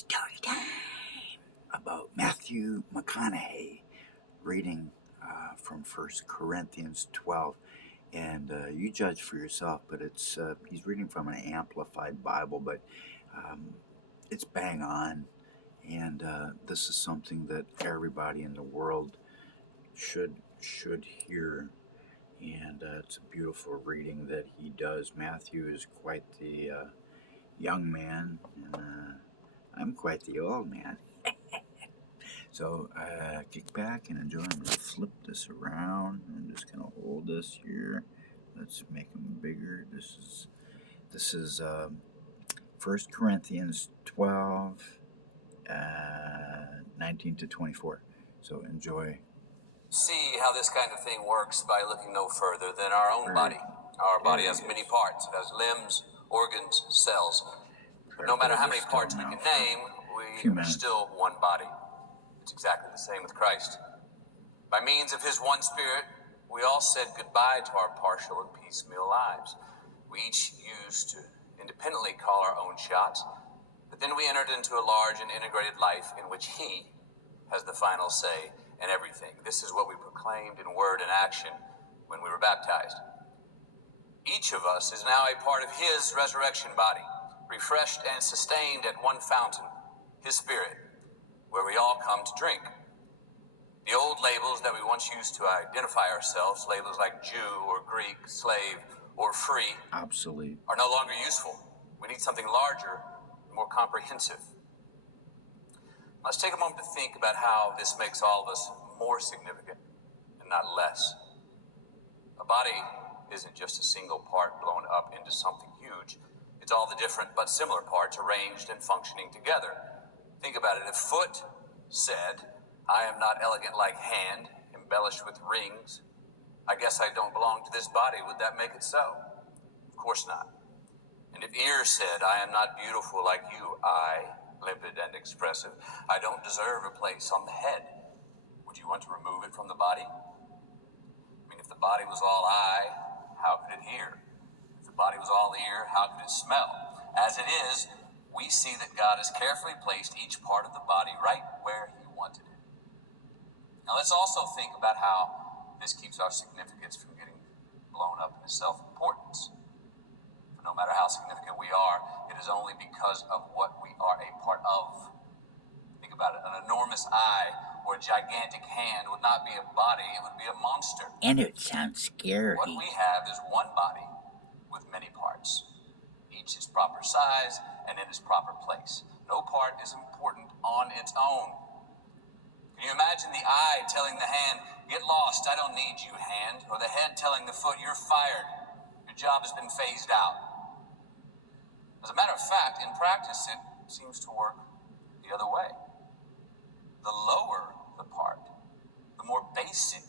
Story time about Matthew McConaughey reading from 1 Corinthians 12. And you judge for yourself, but he's reading from an amplified Bible, but um, it's bang on. And this is something that everybody in the world should hear. And it's a beautiful reading that he does. Matthew is quite the young man, and I'm quite the old man. So kick back and enjoy. I'm going to flip this around. I'm just going to hold this here. Let's make them bigger. This is 1 Corinthians 12, 19 to 24. So enjoy. See how this kind of thing works by looking no further than our own body. Our body has many parts. It has limbs, organs, cells. But no matter how many parts we can name, we are still one body. It's exactly the same with Christ. By means of his one Spirit, we all said goodbye to our partial and piecemeal lives. We each used to independently call our own shots, but then we entered into a large and integrated life in which he has the final say in everything. This is what we proclaimed in word and action when we were baptized. Each of us is now a part of his resurrection body, refreshed and sustained at one fountain, his Spirit, where we all come to drink. The old labels that we once used to identify ourselves, labels like Jew or Greek, slave or free, Obsolete, are no longer useful. We need something larger, more comprehensive. Let's take a moment to think about how this makes all of us more significant and not less. A body isn't just a single part blown up into something huge. It's all the different but similar parts arranged and functioning together. Think about it. If foot said, I am not elegant like hand, embellished with rings, I guess I don't belong to this body, would that make it so? Of course not. And if ear said, I am not beautiful like you, eye, limpid and expressive, I don't deserve a place on the head, would you want to remove it from the body? I mean, if the body was all eye, how could it hear? If the body was all ear, how could it smell? As it is, we see that God has carefully placed each part of the body right where he wanted it. Now let's also think about how this keeps our significance from getting blown up into self-importance. For no matter how significant we are, it is only because of what we are a part of. Think about it. An enormous eye or a gigantic hand would not be a body, it would be a monster. and it sounds scary. What we have is one body with many parts, each its proper size and in its proper place. No part is important on its own. Can you imagine the eye telling the hand, get lost, I don't need you, hand, or the head telling the foot, you're fired, your job has been phased out? As a matter of fact, in practice, it seems to work the other way. The lower the part, the more basic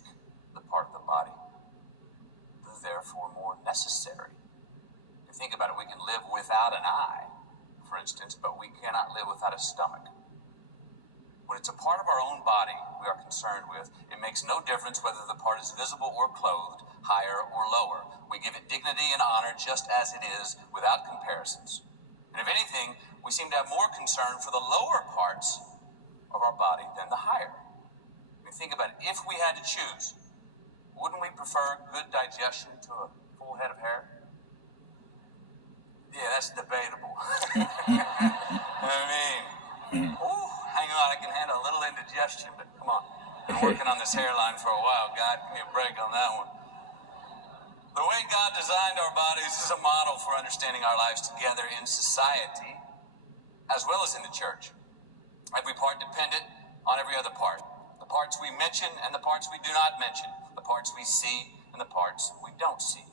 the part of the body, the therefore more necessary. If you think about it, we can live without an eye, for instance, but we cannot live without a stomach. When it's a part of our own body we are concerned with, it makes no difference whether the part is visible or clothed, higher or lower. We give it dignity and honor just as it is, without comparisons. And if anything, we seem to have more concern for the lower parts of our body than the higher. I mean, think about it. If we had to choose, wouldn't we prefer good digestion to a full head of hair? Yeah, that's debatable. I mean, hang on, I can handle a little indigestion, but come on. Been working on this hairline for a while. God, give me a break on that one. The way God designed our bodies is a model for understanding our lives together in society, as well as in the church. Every part dependent on every other part. The parts we mention and the parts we do not mention. The parts we see and the parts we don't see.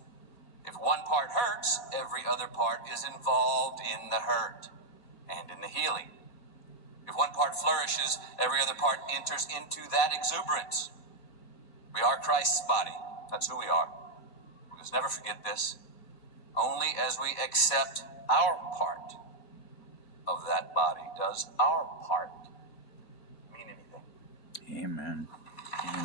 If one part hurts, every other part is involved in the hurt and in the healing. If one part flourishes, every other part enters into that exuberance. We are Christ's body. That's who we are. We must never forget this. Only as we accept our part of that body does our part mean anything. Amen.